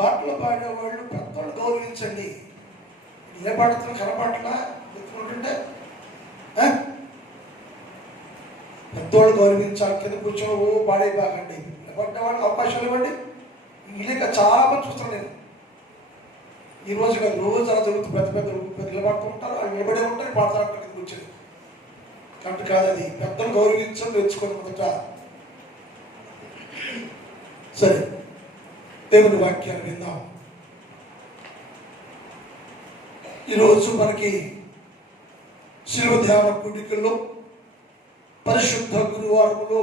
పాటలు పాడేవాళ్ళు పెద్దవాళ్ళు గౌరవించండి. ఏ పాటలు కనపాటలా ఎత్తుకుంటుంటే పెద్దవాళ్ళు గౌరవించాలి. కింద కూర్చొని ఓ పాడే బాగండి వాళ్ళకి అవకాశాలు ఇవ్వండి. ఇలాగ చాలా మంది చూస్తాను నేను. ఈ రోజు కాదు, రోజు అలా జరుగుతుంది. పెద్ద పెద్ద నిలబడుతూ ఉంటారు, వాళ్ళు నిలబడే ఉంటారు, పాడతారు కింద కూర్చొని. కాబట్టి కాదు, అది పెద్దలు గౌరవించడం నేర్చుకోండి మొదట. సరే, దేవుని వాక్యాన్ని విందాం. ఈరోజు మనకి శిలువ ధ్యాన కూడికల్లో పరిశుద్ధ గురువారములో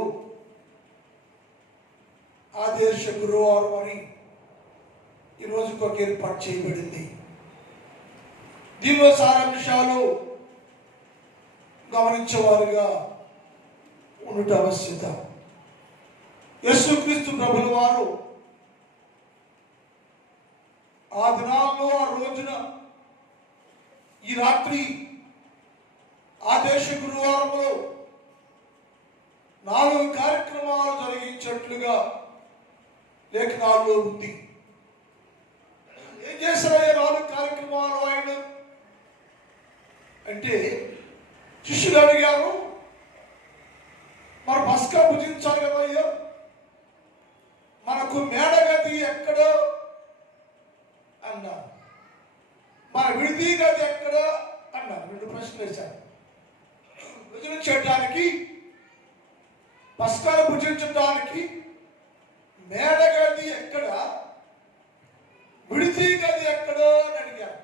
ఆదేశ గురువారం అని ఈరోజు ఒక ఏర్పాటు చేయబడింది. దీనిలో సారాంశాలు గమనించేవారుగా ఉండట ఆవశ్యత. యేసుక్రీస్తు ప్రభుల వారు ఆ దినాల్లో, ఆ రోజున, ఈ రాత్రి ఆదేశ గురువారంలో 4 కార్యక్రమాలు జరిగించినట్లుగా లేఖనాల్లో ఉంది. ఏం చేశారయ్యా 4 కార్యక్రమాలు ఆయన అంటే, శిష్యులు అడిగారు, మరి పస్కా భుజించాలి కదా అయ్యా, మనకు మేడగది ఎక్కడ అన్నారు, మన విడిది గది ఎక్కడ అన్నారు. 2 ప్రశ్నలు వేశారు. భుజనం చేయడానికి, పస్కాలు భుజించడానికి మేడగది ఎక్కడ, విడిది గది ఎక్కడ అని అడిగారు.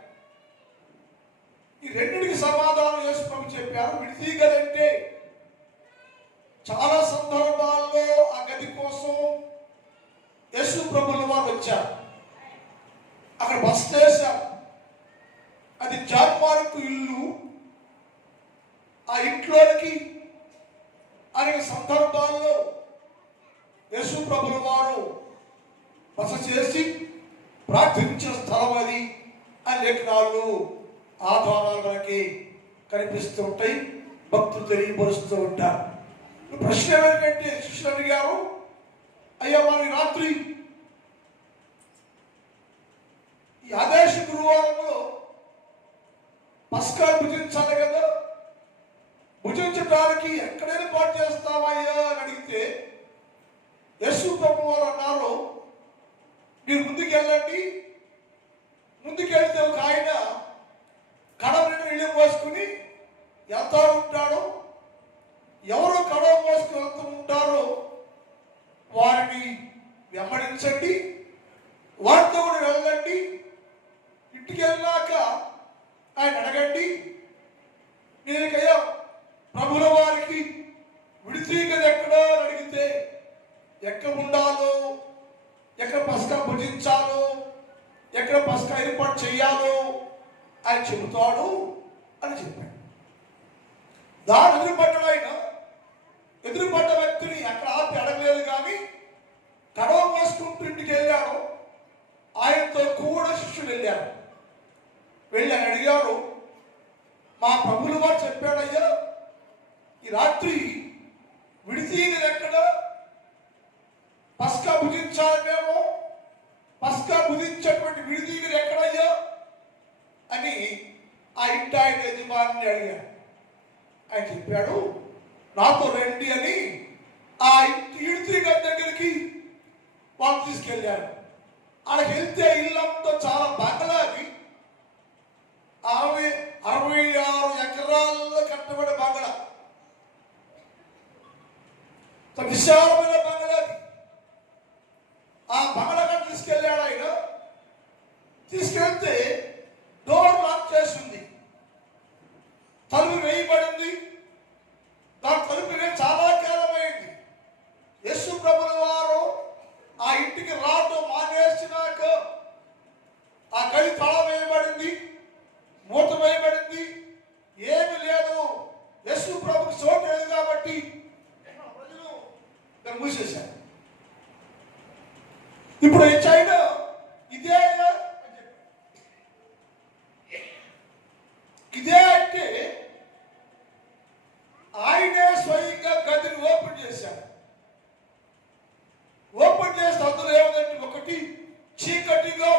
ఈ రెండింటికి సమాధానం యేసు ప్రభు చెప్పారు. విడిది గది అంటే చాలా సందర్భాల్లో ఆ గది కోసం యేసు ప్రభుల వారు వచ్చారు. అక్కడ బస చేశారు. అది జాన్మార్కు ఇల్లు. ఆ ఇంట్లోనికి అనేక సందర్భాల్లో యేసు ప్రభుల వారు బస చేసి ప్రార్థించిన స్థలం అది అని లేఖనాలు ఆధారాలు మనకి కనిపిస్తూ ఉంటాయి. భక్తులు తెలియపరుస్తూ ఉంటారు. ప్రశ్న ఏమిటంటే, శిష్యులు అడిగారు, అయ్యా మన రాత్రి ఈ ఆదేశ గురువారంలో పస్కా భుజించాలి కదా, భుజించడానికి ఎక్కడైనా పాటు చేస్తావయ్యా అని అడిగితే యేసు ప్రభు వారు అన్నారు, మీరు ముందుకెళ్ళండి. ముందుకెళ్తే ఒక ఆయన కడవ నిండా నీళ్ళు పోసుకుని వెళ్తా ఉంటాడు. ఎవరో కడవ పోసుకుని వెళ్తూ ఉంటారో వారిని వెంబడించండి, వారితో కూడా వెళ్ళండి. ఇంటికి వెళ్ళాక ఆయన అడగండి, నేనకయ్యా ప్రభుల వారికి విడిది గది ఎక్కడో అని అడిగితే ఎక్కడ ఉండాలో, ఎక్కడ పస్కా భుజించాలో, ఎక్కడ పస్కా ఏర్పాటు చేయాలో ఆయన చెబుతాడు అని చెప్పాడు. దాని ఎదురుపడ్డాడు. ఆయన ఎదురుపడ్డ వ్యక్తిని అక్కడ ఆపి అడగలేదు, కానీ కడవ మోసుకుంటూ ఇంటికి వెళ్ళాడు. ఆయనతో కూడా శిష్యులు వెళ్ళారు. వెళ్ళి ఆయన అడిగారు, మా ప్రభులు వారు చెప్పాడయ్యా, ఈ రాత్రి విడిది ఎక్కడ, పస్కా భుజించాలి మేము, పస్కా భుజించేటువంటి విడిది ఎక్కడయ్యా అని ఆ ఇంటి ఆయన యజమాని అడిగాడు. ఆయన చెప్పాడు, నాతో రండి అని ఆ ఇంటి విడిది గది దగ్గరికి వాళ్ళు తీసుకెళ్ళారు. అక్కడికి వెళ్తే ఇల్లంతా చాలా బంగళాది, 66 ఎకరాల్లో కట్టబడే బంగళ, విశాలమైన బంగళాది. ఆ బంగళగా తీసుకెళ్ళాడు ఆయన. తీసుకెళ్తే డోర్ లాక్ చేసింది, తలుపు వేయబడింది. దాని తలుపు చాలా కాలమైంది. యేసు ప్రభుల వారు ఆ ఇంటికి రావడం మానేసినాక ఆ గది తల వేయబడింది, మూత వేయబడింది, ఏమి లేదు. యేసు ప్రభుకి చోటు లేదు కాబట్టి ప్రజలు దాన్ని మూసేశారు. ఇప్పుడు ఈ చైనా ఇదే అంటే ఆయనే స్వయంగా గదిని ఓపెన్ చేశాడు. ఓపెన్ చేస్తే అందులో ఏమిటంటే, ఒకటి చీకటిగా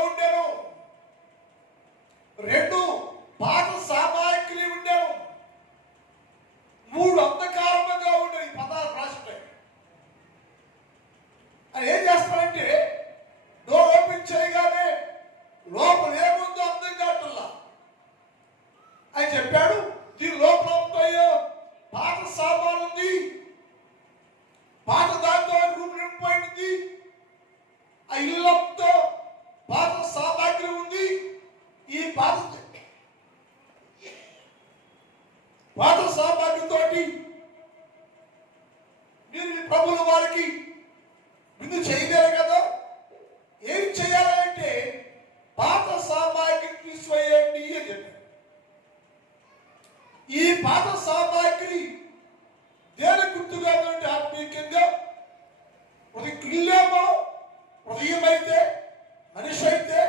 చేయడానికి విందు చేయలేరు కదా. ఏం చేయాలంటే పాత సామాగ్రి తీసివేయండి అని చెప్పారు. ఈ పాత సామాగ్రి దేని గుర్తుగా ఉంటే ఆత్మీయంగా ఇల్లేమో హృదయం అయితే, మనిషి అయితే,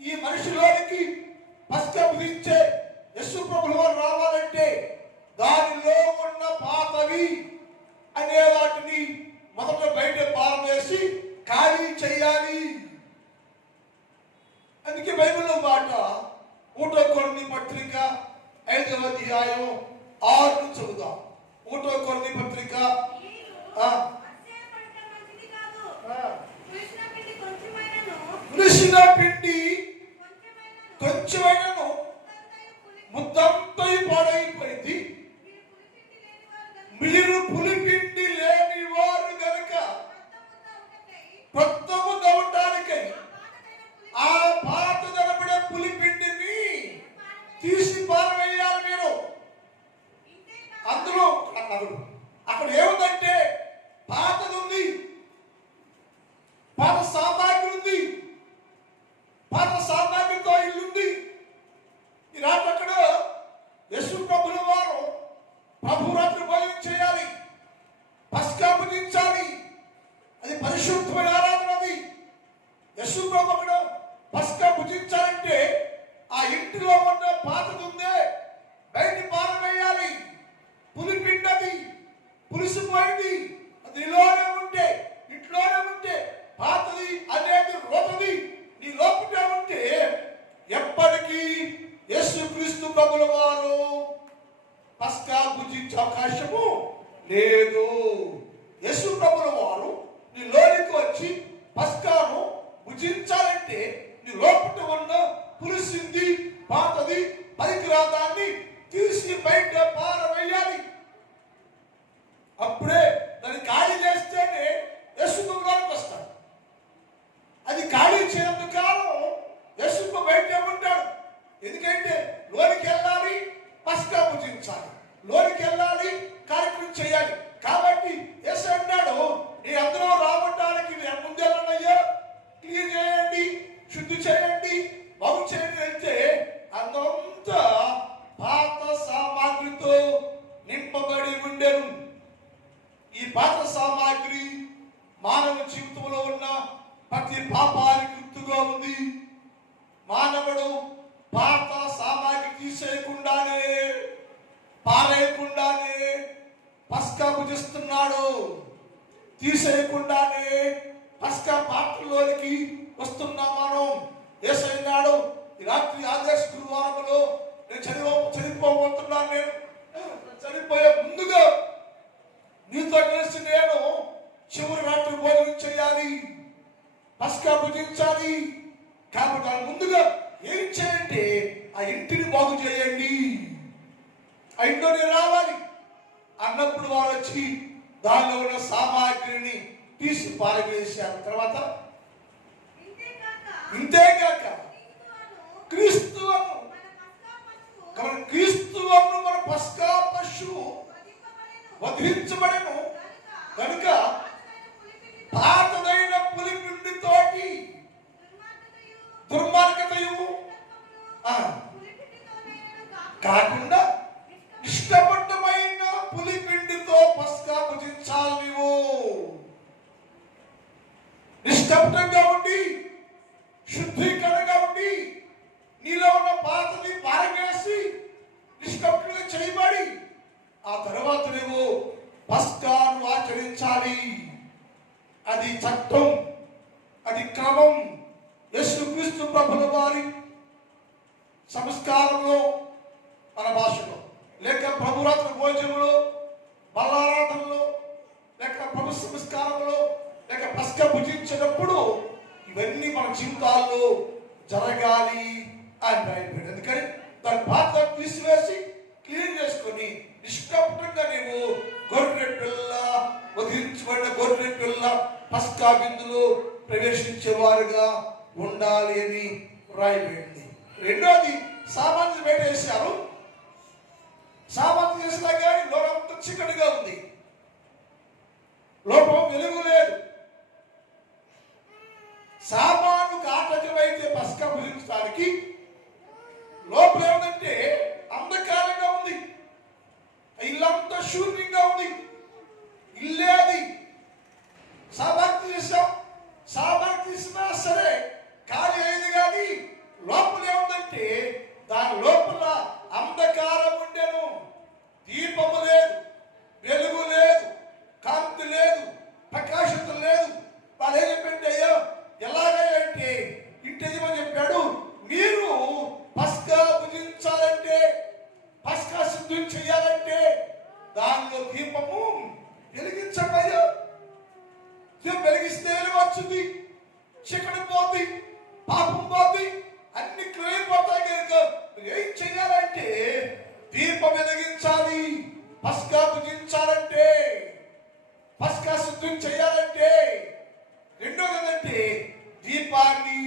ఈ మనిషిలోనికి పస్కా భుజించే యేసు ప్రభువు వారు రావాలంటే దానిలో ఉన్న పాతవి అనే వాటిని మొదట బయట పారవేసి ఖాళీ చేయాలి. అందుకే బైబిల్లో మాట 1 కొరింథీ పత్రిక 5వ అధ్యాయం 6 చదువుదాం. 1 కొరింథీ పత్రిక పులిసిన పిండి కొంచెమైనను ముద్దంతయు పాడైపోయింది. మీరు పులిపిండి లేని వారు గనుక కొత్త ముద్ద అవటానికై ఆ పాత కనబడే పులిపిండిని తీసి పారవేయాలి. మీరు అందులో అక్కడ ఏముందంటే పాతది ఉంది, పాత సామాగ్రి ఉంది, పాత సామాగ్రితో ఇల్లుంది. ఈ రాత్రి అక్కడ యేసు ప్రభుల వారు ప్రభురాత్రి భోజనం చేయాలి, పస్కా భుజించాలి. అది పరిశుద్ధమైన ఆరాధన. అది యేసు ప్రభు అక్కడ పస్కా భుజించాలంటే ఆ ఇంటిలో ఉన్న పాతది ఉందే బయట పారవేయాలి. పులిపిండి అది పులిసిపోయింది, అది ఇలోనే ఉంటే, ఇంట్లోనే ఉంటే పాతది అనేది రోతది నీ లోపల ఉంటే ఎప్పటికీ యేసుక్రీస్తు ప్రభుల వారు పస్కా భుజించే అవకాశము లేదు. యేసు ప్రభుల వారు నీ లోనికి వచ్చి పస్కాను భుజించాలంటే నీ లోపల ఉన్న పులిసింది పాతది పరికరాదాన్ని తీసి బయట పారవేయాలి. అప్పుడే దాన్ని ఖాళీ చేస్తేనే యేసు ప్రభువులోకి వస్తాడు. అది ఖాళీ చేయనంత కాలం యేసు ప్రభు బయట ఉంటాడు. ఎందుకంటే లోనికి వెళ్ళాలి, పస్కా భుజించాలి, లోనికి వెళ్ళాలి, కార్యక్రమం చేయాలి. కాబట్టి యేసు అన్నాడు, నీ అందరూ రావడానికి మీరు ముందెళ్ళనయ్యా, క్లీన్ చేయండి, శుద్ధి చేయండి, బాగు చేయండి అంటే అంతా పాత సామాగ్రితో నింపబడి ఉండెను. ఈ పాత సామాగ్రి మానవ జీవితంలో ఉన్న ప్రతి పాపానికి గుర్తుగా ఉంది. మానవుడు పాత సామాగ్రి తీసేయకుండానే పారేయకుండానే పస్కా భుజిస్తున్నాడు. తీసేయకుండానే పస్కా పాత్రలోనికి వస్తున్నాం మనం. యేసయ్యన్నాడు, ఈ రాత్రి ఆదేశ గురువారంలో నేను చనిపోబోతున్నాను. నేను చనిపోయే ముందుగా నీతో కలిసి నేను చివరి రాత్రి భోజనం చేయాలి, పస్కా భుజించాలి. కాబట్టి ముందుగా ఏం చేయండి, ఆ ఇంటిని బాగు చేయండి, ఆ ఇంట్లోనే రావాలి అన్నప్పుడు వారు వచ్చి దానిలో ఉన్న సామాగ్రిని తీసి పారవేశారు. తర్వాత ఇంతేగాక క్రీస్తువును మన పస్కా పశువు వధించబడెను కనుక పాతదైన పులిపిండితోటి దుర్మార్గతయు కాకుండా ఇష్టపడ్డమైన పులిపిండితో పస్కా భుజించాలి. నీవు నిష్కపటంగా ఉండి శుద్ధీకరణగా ఉండి నీలో ఉన్న పాతని పారవేసి నిష్కపటంగా చేయబడి ఆ తర్వాత నువ్వు పస్కాను ఆచరించాలి. అది చట్టం, అది క్రమం. యేసుక్రీస్తు ప్రభుల వారి సంస్కారంలో మన భాషలో లేక ప్రభురాత్రి భోజనంలో, బలారాధనలో, లేక ప్రభు సంస్కారంలో, లేక పస్కా భుజించినప్పుడు ఇవన్నీ మన జీవితాల్లో జరగాలి అని రాయబడింది. అందుకని దాని పాత్ర తీసివేసి క్లీన్ చేసుకొని నిష్కపటంగా నీవు గొర్రె పిల్ల వధించబడిన గొర్రె పిల్ల పస్కా విందులో ప్రవేశించేవారుగా ఉండాలి అని రాయబడింది. రెండోది సామాన్లు పెట్టేశారు. సామాన్లు చేసినా కానీ లోకంతా చీకటిగా ఉంది. లోపం వెలుగు లేదు. సామాను కాటకమైతే పస్కా భుజించడానికి లోపల ఏముందంటే అంధకారంగా ఉంది. ఇల్లంతా శూన్యంగా ఉంది. ఇల్లే అది. సామాగ్రి చేసాం, సామాగ్రి తీసినా సరే ఖాళీ అయింది. కానీ లోపల ఏముందంటే దాని లోపల అంధకారం ఉండెను. దీపము లేదు, వెలుగు లేదు, కాంతి లేదు, ప్రకాశత లేదు. వాళ్ళు ఏం చెప్పండి అయ్యో ఎలాగంటే ఇంటి యజమాని చెప్పాడు, మీరు పస్కా భుజించాలంటే, పస్కా సిద్ధం చేయాలంటే దానిలో దీపము వెలిగించండి అయ్యో. దీపం వెలిగిస్తే వెలుగు వచ్చింది, చీకటి పోతుంది, పాపం పోతుంది, అన్ని క్రయపోతాయి. కనుక ఏం చేయాలంటే దీపం వెలిగించాలి. పస్కా భుజించాలంటే, పస్కా సిద్ధం చేయాలంటే రెండోది ఏంటంటే దీపాన్ని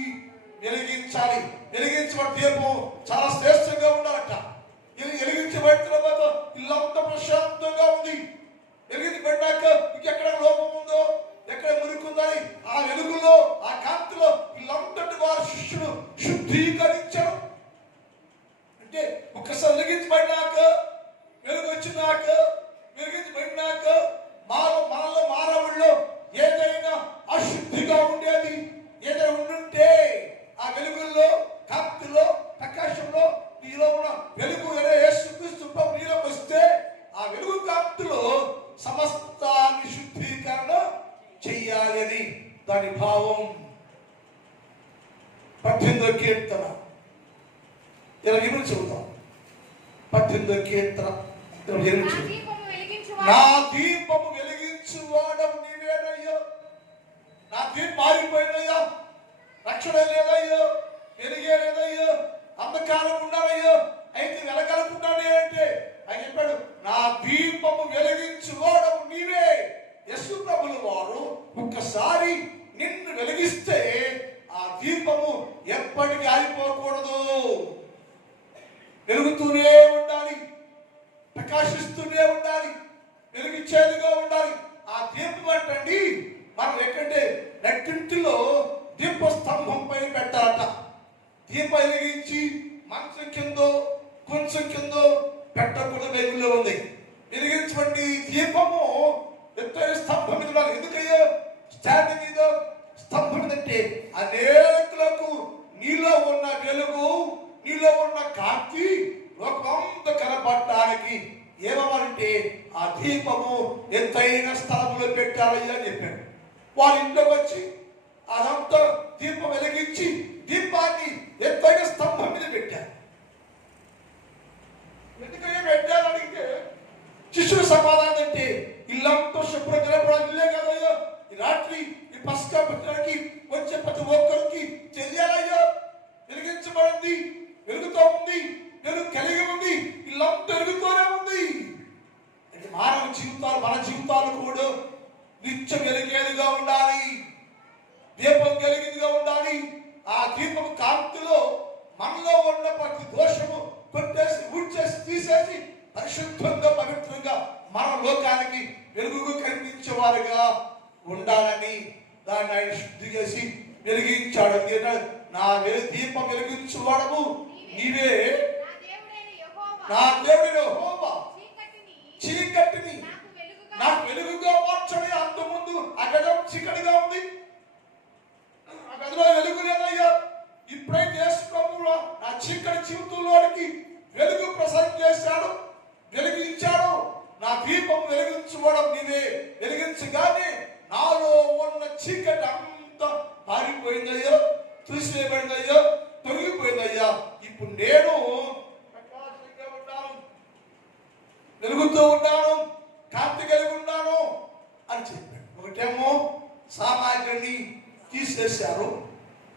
వెలిగించాలి. వెలిగించబడి దీపం చాలా శ్రేష్టంగా ఉండాలట. వెలిగించబడిన తర్వాత ఇల్లంతా ప్రశాంతంగా ఉంది. వెలిగించబడినాక ఇంకెక్కడ లోపం ఉందో, ఎక్కడ మురుకుందని ఆ వెలుగులో, ఆ కాంతిలో ఇల్లంతటి వారు శిష్యుడు శుద్ధీకరించడం. అంటే ఒక్కసారి వెలిగించబడినాక, వెలుగు వచ్చినాక, వెలిగించబడినాక మనలో మానవుల్లో ఏదైనా అశుద్ధిగా ఉండేది ఏదైనా ఉండుంటే ఆ వెలుగుల్లో, కాంతిలో, ప్రకాశంలో నీలో ఉన్న వెలుగు యేసుక్రీస్తు నీలోకి వస్తే ఆ వెలుగు కాంతిలో సమస్తాన్ని శుద్ధీకరణ చెయ్యాలి అని దాని భావం. 18వ కీర్తన 28 చదువుతాం. 18వ కీర్తన 28 చదువుతాం. నా దీపము వెలిగించువాడవు నీవేనయ్యో. నా దీపం మారిపోయినయ్యో, రక్షణ లేదయ్యో, వెలిగే లేదయ్యో, అంధకారం ఉండాలయ్యో. అయితే వెలగలుగుతానే అంటే ఆయన చెప్పాడు, నా దీపము వెలిగించువాడవు నీవే. యేసు ప్రభుల వారు ఒక్కసారి నిన్ను వెలిగిస్తే ఆ దీపము ఎప్పటికీ ఆరిపోకూడదు, వెలుగుతూనే ఉండాలి, ప్రకాశిస్తూనే ఉండాలి, వెలిగించేదిగా ఉండాలి. ఆ దీపం అంటండి మనం ఎక్కడంటే నెట్టింటిలో దీపస్తంభం పైన పెట్టాలట. దీపం వెలిగించి మంచం కిందో కొంచెం కిందో పెట్టకూడదు. బైబిల్లో ఉంది. వెలిగించబడి దీపము ఎత్తైన స్తంభం మీద ఉండాలి. ఎందుకయ్యో స్టాండ్ మీద స్తంభం అంటే అనేకులకు నీలో ఉన్న వెలుగు, నీలో ఉన్న కాంతి లోకమంతా కనబడటానికి ఏమవ్వాలంటే ఆ దీపము ఎత్తైన స్థలంలో పెట్టాలయ్యా అని చెప్పాడు. వాళ్ళ ఇంట్లోకి వచ్చి అదంతా దీపం వెలిగించి దీపాన్ని ఎత్తైన స్తంభం మీద పెట్టారు. ఎందుకయ్యా పెట్టారు అడిగితే శిష్యుడు సమాధానం అంటే ఇల్లంతా శుభ్రం ఇల్లే కదయ్యా. ఈ రాత్రి ఈ పస్కా పెట్టడానికి వచ్చే ప్రతి ఒక్కరికి తెలియాలయ్యా. వెలిగించబడింది, వెలుగుతూ ఉంది, వెలుగు కలిగి ఉంది, ఇల్లంతా వెలుగుతూనే ఉంది. అంటే మానవ జీవితాలు, మన జీవితాలు కూడా నిత్యం వెలిగేదిగా ఉండాలి, దీపం కలిగిదిగా ఉండాలి. ఆ దీపం కాంతిలో మనలో ఉన్న ప్రతి దోషము కొట్టేసి, ఊడ్చేసి, తీసేసి పరిశుద్ధంగా, పవిత్రంగా మన లోకానికి వెలుగుగా కనిపించేవారుగా ఉండాలని దాన్ని ఆయన శుద్ధి చేసి వెలిగించాడు. నా దీపం వెలిగించువాడము నీవే, నా దేవుడైన యెహోవా చీకటిని నాకు వెలుగుగా మార్చని. అంతకుముందు ఆ గజం చీకటిగా ఉంది, ఆ గదిలో వెలుగు లేదయ్యా. ఇప్పుడైతే యేసు ప్రభువు నా చీకటి జీవితంలోనికి వెలుగు ప్రసాదం చేశాడు, వెలిగించాడు. నా దీపం వెలిగించుకోవడం నీవే. వెలిగించగానే నాలో ఉన్న చీకటి అంతా పారిపోయిందయ్యా, తీసివేయబడిందయ్యా, తొలగిపోయిందయ్యా. ఇప్పుడు నేను ప్రకాశంగా ఉన్నాను, వెలుగుతూ ఉన్నాను, కాంతి కలిగి ఉన్నాను అని చెప్పాడు. ఒకటేమో సామాగ్రిని తీసేశారు,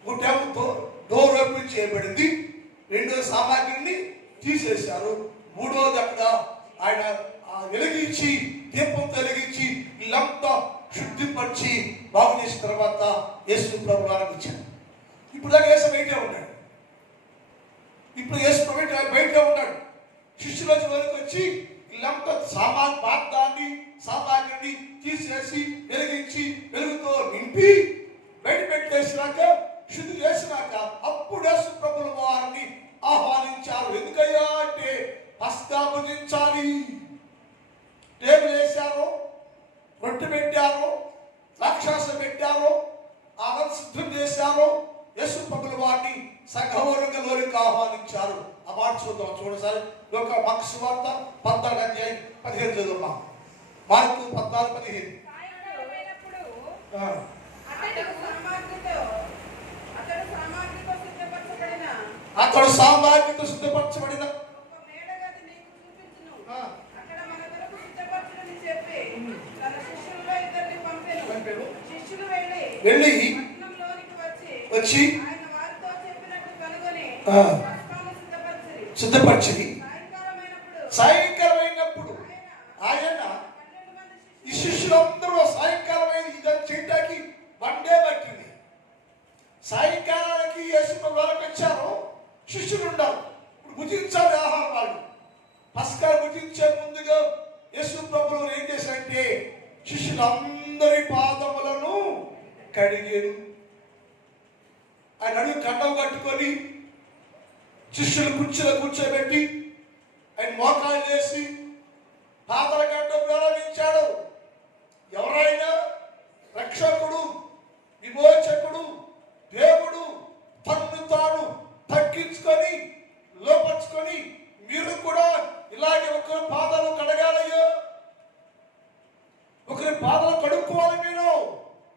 ఒకటేమో డోర్ ఓపెన్ చేయబడింది, రెండో సామాగ్రిని తీసేశారు, మూడోది అక్కడ ఆయన వెలిగించి దీపం వెలిగించి ఇల్లంతా శుద్ధిపరిచి బాగు చేసిన తర్వాత యేసు ప్రభు వారికి ఇచ్చాడు. ఇప్పుడు దాకా యేసు బయటే ఉన్నాడు, ఇప్పుడు యేసు ప్రభు బయట ఉన్నాడు. శిష్యుల వరకు వచ్చి ఇల్లంతా సామాగ్రిని తీసేసి వెలిగించి వెలుగుతో నింపి బయట పెట్టేసినాక శుద్ధి చేసినాక అప్పుడు యేసు ప్రభుల వారిని ఆహ్వానించారు. ఎందుకయ్యా అంటే పస్కా భుజించాలి. టేబుల్ వేశారు, రొట్టె పెట్టారు, ద్రాక్షారసం పెట్టారు, ఆనంద సిద్ధం చేశారు. యేసు ప్రభుల వారిని సగౌరవంలోనికి ఆహ్వానించారు. ఆ మాట చూద్దాం. చూడసారి మార్కు సువార్త 14:15 చదువుతాం. మార్కు 14:15. అతడు సామాగ్రితో సిద్ధపరచబడిన వెళ్ళి వచ్చి సిద్ధపరిచి సాయంకాలమైనప్పుడు ఆయన ఈ శిష్యులందరూ సాయంకాలమైన ఇదని చేయటానికి వన్డే పట్టింది. సాయంకాలానికి యేసు ప్రభువులకు వచ్చారు. శిష్యులు ఉండాలి, ఇప్పుడు భుజించాలి ఆహారం. వాళ్ళు పస్కా భుజించే ముందుగా యేసు ప్రభువు ఏం చేశారంటే శిష్యులందరి పాదములను కడిగారు. ఆయన అడుగు కండవు కట్టుకొని శిష్యులు కుర్చీలో కూర్చోబెట్టి ఆయన మోకాలు చేసి పాదాల గడ్డం ప్రారంభించాడు. ఎవరైనా రక్షకుడు, విమోచకుడు, దేవుడు తన్ను తాను తగ్గించుకొని లోపరుచుకొని మీరు కూడా ఇలాగే ఒకరి పాదాలు కడగాలయ్యో, ఒకరి పాదాలు కడుక్కోవాలి. మీరు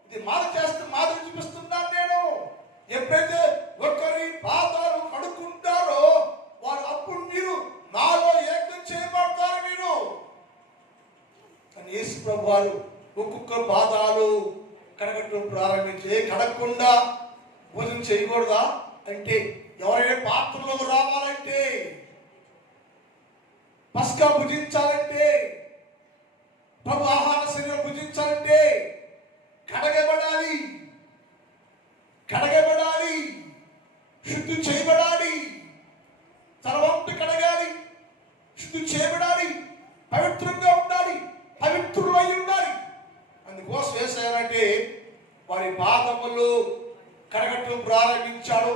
ఇది మాదిరి చూపిస్తున్నాను నేను. ఎప్పుడైతే ఒకరి పాదాలు కడుక్కుంటారో వారు అప్పుడు మీరు నాలో ఏకం చేయబడతారు. మీరు కానీ యేసు ప్రభు వారు ఒక్కొక్క పాదాలు కడగటం ప్రారంభించి కడగకుండా భోజనం చేయకూడదా అంటే, ఎవరైనా పాత్రలోకి రావాలంటే, పస్కా భుజించాలంటే, ప్రభు ఆహార శరీరం భుజించాలంటే కడగబడాలి, శుద్ధి చేయబడాలి, తలవంట కడగాలి, శుద్ధి చేయబడాలి, పవిత్రంగా ఉండాలి, పవిత్రులై ఉండాలి. అందుకోసం వేసారంటే వారి పాదములు కడగటం ప్రారంభించాడు.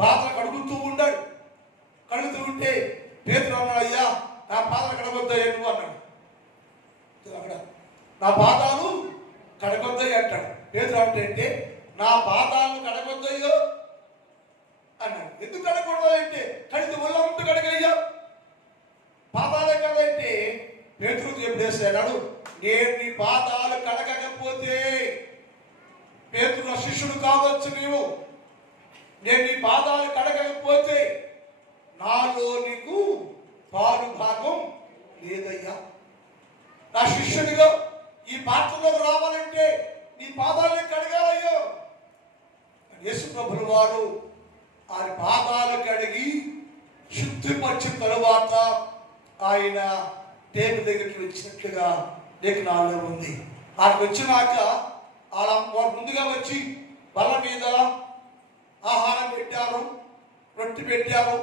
పాత్ర కడుగుతూ ఉన్నాడు. కడుగుతూ ఉంటే పేతురు అన్నాడు, అయ్యా నా పాదాలు కడగొద్దాయి నువ్వు అన్నాడు. అక్కడ నా పాదాలు కడగొద్దాయి అంటాడు. పేతురు అంటే నా పాదాలు కడగొద్దయ్యో అన్నాడు. ఎందుకు కడగకూడదు అంటే కడితే ఒళ్ళంతా కడగయ్యా, పాదాలే కదంటే పేతురు ఎప్పుడు వేసాడు, నేను నీ పాదాలు కడగకపోతే పేతురు శిష్యుడు కావచ్చు నీవు, నేను నీ పాదాలు కడగకపోతే నాలో నీకు పాలు భాగం లేదయ్యా. నా శిష్యుడిగా ఈ పాత్రలోకి రావాలంటే నీ పాదాలను కడగాలయ్యో. యేసు ప్రభుల వారు ఆ పాదాలు కడిగి శుద్ధిపరిచిన తరువాత ఆయన టేబుల్ దగ్గరికి వచ్చినట్లుగా లేఖనాల్లో ఉంది. ఆయనకు వచ్చినాక వారు ముందుగా వచ్చి బల్ల మీద ఆహారం పెట్టారు, రొట్టె పెట్టారు,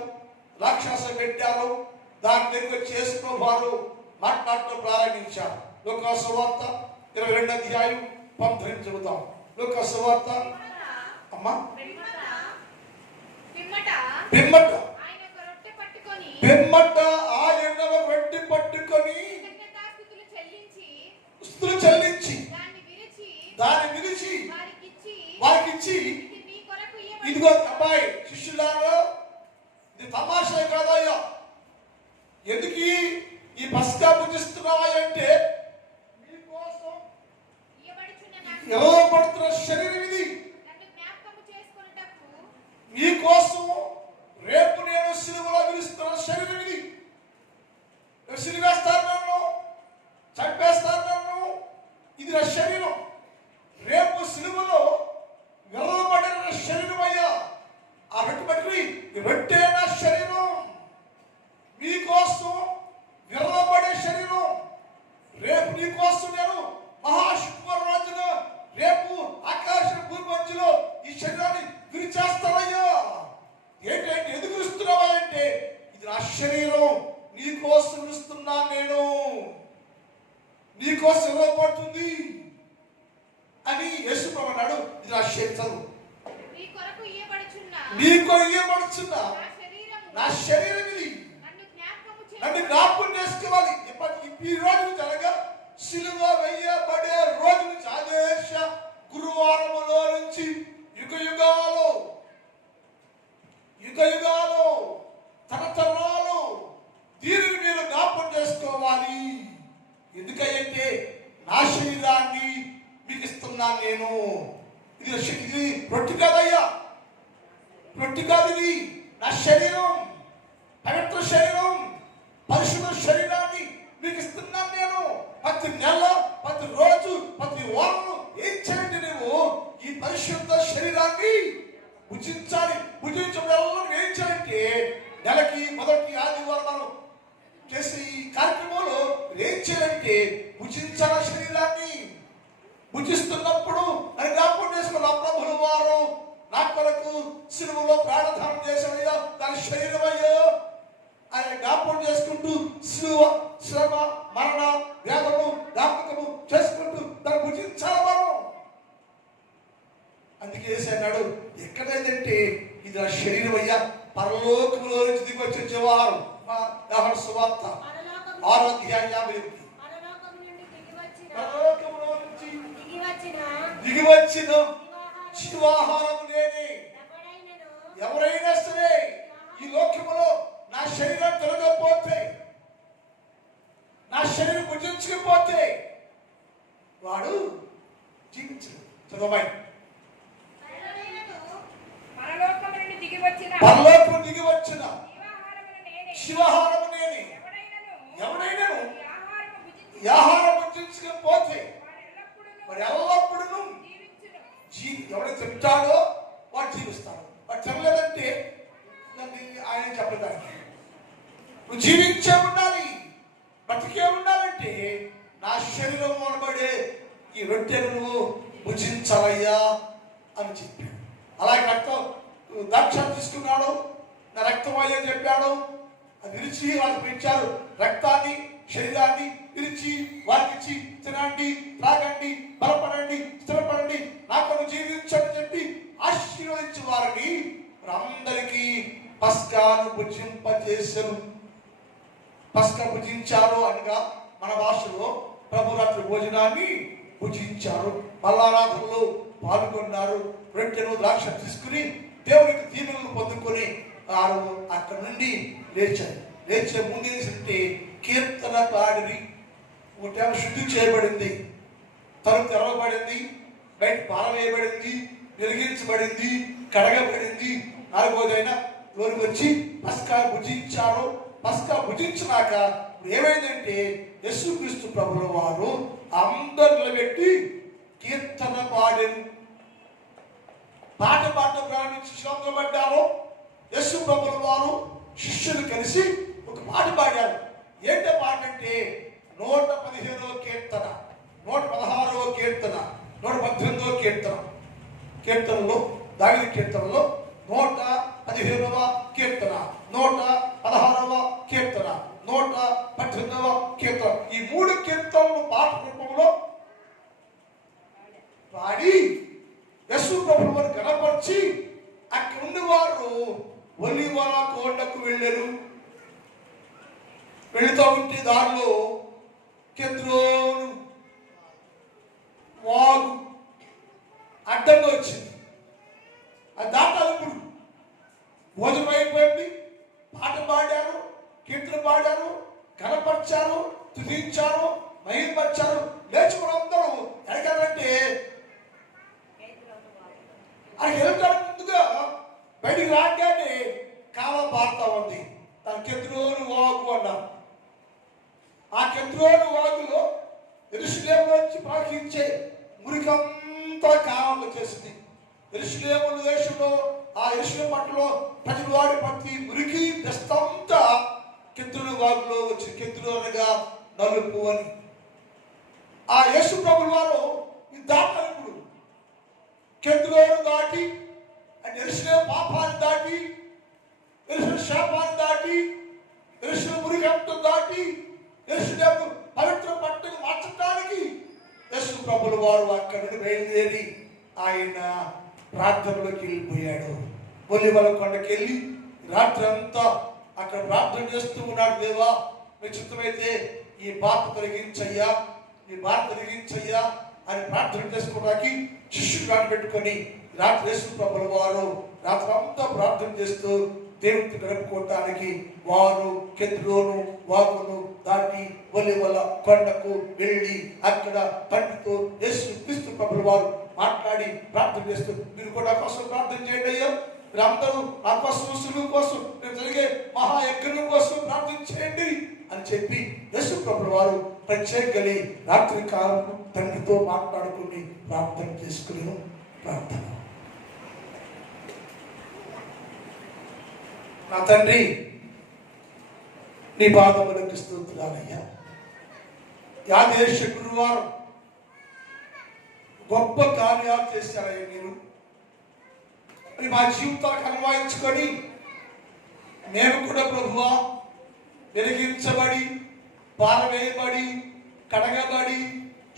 రాక్షసం పెట్టారు. దాని దగ్గర వచ్చి యేసు ప్రభు వారు మాట్లాడటం ప్రారంభించారు. లూకా సువార్త 22:19 చదువుతాం. లూకా సువార్త అమ్మా పిమ్మట ఆయన ఒక రొట్టె పట్టుకొని స్తుతులు చెల్లించి దాన్ని విరిచి వారికిచ్చి ఇదిగో అబ్బాయి శిష్యులారా, ఇది తమాషా కాదయ్యా, ఎందుకు ఈ పస్కా పూజిస్తున్నావా అంటే మీకోసం ఇవ్వబడుతున్న శరీరం ఇది, మీకోసం రేపు నేను సిలువలో విలుస్తున్న శరీరం ఇది. సిలువేస్తారు నన్ను, చంపేస్తారు నన్ను, ఇది నా శరీరం. రేపు సిలువలో విరవబడిన శరీరం అయ్యా. ఆ రొట్టె పట్టి రొట్టె నా శరీరం, మీకోసం విరవబడే శరీరం. రేపు నీకోసం నేను మహాశుక్రరాజుగా రేపు యేసు ప్రభు అన్నాడు, ఇది నా శరీరం, నీ కొరకు ఇయ్యబడుచున్న నా శరీరం ఇది, నన్ను జ్ఞాపకం చేసుకోవాలి. ఈ రోజు నుంచి అనగా సిలువ వేయబడే రోజు నుంచి ఆదేశ గురువారములో నుంచి యుగ యుగాలు తరతరాలు దీనిని మీరు జ్ఞాపకం చేసుకోవాలి. ఎందుకంటే నా శరీరాన్ని మీకు ఇస్తున్నాను నేను. ఇది రొట్టె కాదయ్యా, రొట్టె కాదు, ఇది నా శరీరం, పవిత్ర శరీరం, పరిశుద్ధ శరీరాన్ని మీకు ఇస్తున్నాను నేను. ప్రతి నెల, ప్రతి రోజు, ప్రతి వారం ఏం చేయండి, నువ్వు ఈ పరిశుద్ధ శరీరాన్ని భుజించాలి. భుజించడం ఏం చేయాలంటే నెలకి మొదటి ఆదివారం మనం చేసే ఈ కార్యక్రమంలో ఏం చేయాలంటే భుజించాల శరీరాన్ని. భుజిస్తున్నప్పుడు అని జ్ఞాపకం చేసుకున్న ప్రభుల వారు నా కొరకు సిలువలో ప్రాణదానం చేశాడయ్యా, దాని శరీరం అయ్యో ఆయన జ్ఞాపకం చేసుకుంటూ సిలువ శ్రమ మరణ వేదము జ్ఞాపకము చేసుకుంటూ దాన్ని భుజించాలి మనం. అందుకే అన్నాడు, ఎక్కడైందంటే ఇది నా శరీరం అయ్యా, పరలోకములో నుంచి దిగి వచ్చే జవాహారం. యోహాను సువార్త 6వ అధ్యాయం 58. పరలోకములో నుంచి దిగి వచ్చిన జీవాహారము నేనే. ఎవరైనా సరే ఈ లోకములో నా శరీరం తొలగకపోతే, నా శరీరం భుజించకపోతే వాడు జీవించడు. చదవాలి. పరలోకము దిగి వచ్చిన శివాహారము నేనే. ఎవరైనా ఆహారం భుజించకపోతే వాడు ఎల్లప్పుడూ ఎవడైతే తింటాడో వాడు జీవిస్తాడు. వాడు తినలేదంటే ఆయన చెప్పడానికి నువ్వు జీవించే ఉండాలి, బతికే ఉండాలంటే నా శరీరం అనబడే ఈ రొట్టెను నువ్వు భుజించాలయ్యా అని చెప్పాడు. అలాగే రక్తం దాక్షాలు తీసుకున్నాడు, నా రక్తం అయ్యా చెప్పాడు. అది విరిచి వాళ్ళకి పెంచారు. రక్తాన్ని శరీరాన్ని విరిచి వారికి ఇచ్చి తినండి, త్రాగండి, బలపడండి, స్థిరపడండి, నాకు జీవించని చెప్పి ఆశీర్వదించి వారిని అందరికీ పస్కాను భుజింపజేశారు. పస్కా భుజించారు అనగా మన భాషలో ప్రభురాత్రి భోజనాన్ని భుజించారు. మల్లారాధనలో పాల్గొన్నారు. రొట్టెను ద్రాక్ష తీసుకుని దేవునికి దీవెనలు పొందుకొని వారు అక్కడ నుండి లేచారు. లేచే ముందు ఏంటంటే కీర్తన పాడిని. ఒకటేమో శుద్ధి చేయబడింది, తలుపు తెరవబడింది, బయట పారవేయబడింది, వెలిగించబడింది, కడగబడింది. 4వదైనా ఎవరికి వచ్చి పస్కా భుజించారు. పస్కా భుజించినాక ఏమైందంటే యేసుక్రీస్తు ప్రభుల వారు అందరు నిలబెట్టి కీర్తన పాడెను. పాట ప్రారంభించి శ్రమపడ్డారు. యేసు ప్రభుల వారు శిష్యులు కలిసి ఒక పాట పాడారు. ఏంటో పాట అంటే 115వ కీర్తన, 116వ కీర్తన, 118వ కీర్తనలో దావీదు కీర్తనలో 115వ కీర్తన, 116వ కీర్తన, 118వ కీర్తన, ఈ 3 కీర్తనలు పాట రూపంలో పాడి యేసు ప్రభువు వారు గణపరిచి అక్కడ ఉన్నవారు ఒలీవ కొండకు వెళ్ళారు. వెళుతూ ఉంటే దారిలో కెద్రోను వాగు అడ్డంగా వచ్చింది. అది దాటాలి. ఇప్పుడు భోజనం అయిపోయింది, పాట పాడారు, కీర్తన పాడారు, కనపరిచారు, తుదించారు, మహిమపరిచారు. లేచుకుని అందరూ ఎడగాలంటే అది వెళ్ళడానికి ముందుగా బయటికి రాగానే కాలం పారుతా ఉంది. తన కెద్రోను వాగు అన్నారు. ఆ కెద్రోను వాగులో యెరూషలేములోంచి ప్రవహించే మురికంతా కాలం వచ్చేసింది. యెరూషలేము దేశంలో ఆ యెరూషలేము పట్టణంలో ప్రజలు వాడి ప్రతి మురికి దస్తంతా కెద్రోను వాగులో వచ్చి, కెద్రోను అనగా నలుపు అని. ఆ యేసు ప్రభువు వారు ఈ దాటాలి. ఇప్పుడు కెద్రోను దాటి, యెరూషలేము పాపాన్ని దాటి, యెరూషలేము శాపాన్ని దాటి, యెరూషలేము మురికంతా దాటి, యెరూషలేము పవిత్ర పట్టణం మార్చడానికి యేసు ప్రభుల వారు అక్కడి నుండి బయలుదేరి ఆయన ప్రార్థనలోకి వెళ్ళిపోయాడు. ఒలీవల కొండకి వెళ్ళి రాత్రి అంతా అక్కడ ప్రార్థన చేస్తూ ఉన్నాడు. దేవా, మీ చిత్తమైతే ఈ బాధ తొలగించయ్యా, ఈ బాధ తొలగించయ్యా అని ప్రార్థన చేసుకోవడానికి శిష్యుడు పెట్టుకొని రాత్రి యేసు ప్రభుల వారు రాత్రి అంతా ప్రార్థన చేస్తూ దేవుడితో గడుపుకోవటానికి వారు కెద్రోను వాగును దాటి ఒలీవల కొండకు వెళ్ళి అక్కడ తండ్రితో యేసు క్రీస్తు ప్రభుల వారు మాట్లాడి ప్రార్థన చేస్తూ, మీరు కూడా కోసం ప్రార్థన చేయండి అయ్యా, మీరందరూ నా కోసం, సులువు కోసం, నేను జరిగే మహాయజ్ఞం కోసం ప్రార్థన చేయండి అని చెప్పి యేసు ప్రభుల వారు ప్రత్యేకని రాత్రి కాలం తండ్రితో మాట్లాడుకుని ప్రార్థన చేసుకుని ప్రార్థన. నా తండ్రి, నీ పాదములకు స్తోత్రాలయ్యా. యాదేశ గురువారం గొప్ప కార్యాలు చేశారయ్యా మీరు. అది మా జీవితాలకు అన్వయించుకొని మేము కూడా ప్రభువా వెలిగించబడి, పారవేయబడి, కడగబడి,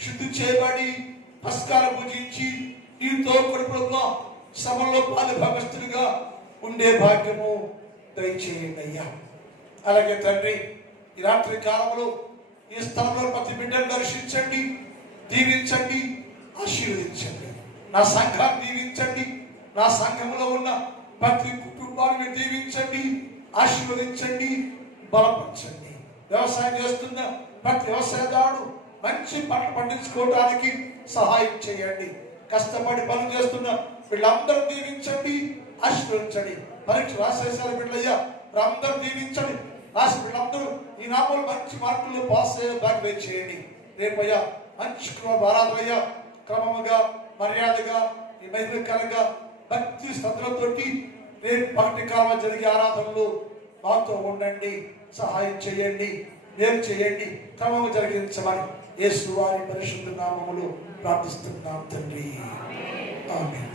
శుద్ధి చేయబడి, పస్కాలు పూజించి నీతో కూడా ప్రభువా సభలో పాలు భాగస్తులుగా ఉండే భాగ్యము దయచేయండి అయ్యా. అలాగే తండ్రి, ఈ రాత్రి కాలంలో ఈ స్థలంలో ప్రతి బిడ్డను దర్శించండి, దీవించండి, ఆశీర్వదించండి. నా సంఘాన్ని దీవించండి, నా సంఘంలో ఉన్న ప్రతి కుటుంబాన్ని దీవించండి, ఆశీర్వదించండి, బలపరచండి. వ్యవసాయం చేస్తున్న ప్రతి వ్యవసాయదారుడు మంచి పంట పండించుకోవడానికి సహాయం చేయండి. కష్టపడి పనులు చేస్తున్న వీళ్ళందరూ దీవించండి, ఆశీర్వదించండి. పరీక్ష రాసేసారు బిడ్డయ్యా, అందరూ దీవించండి. రాసి వీళ్ళందరూ ఈ నామలు మంచి మార్కులు పాస్ అయ్యే దాన్ని చేయండి. రేపయ్యా మంచి ఆరాధనయ్యా, క్రమముగా మర్యాదగా ఈ మహిళకరంగా భక్తి శ్రద్ధలతోటి రేపు పగటి కాలం జరిగే ఆరాధనలు మాతో ఉండండి, సహాయం చేయండి, మేలు చేయండి, క్రమము జరిగించమని యేసు వారి పరిశుద్ధ నామములో ప్రార్థిస్తున్నాం తండ్రి.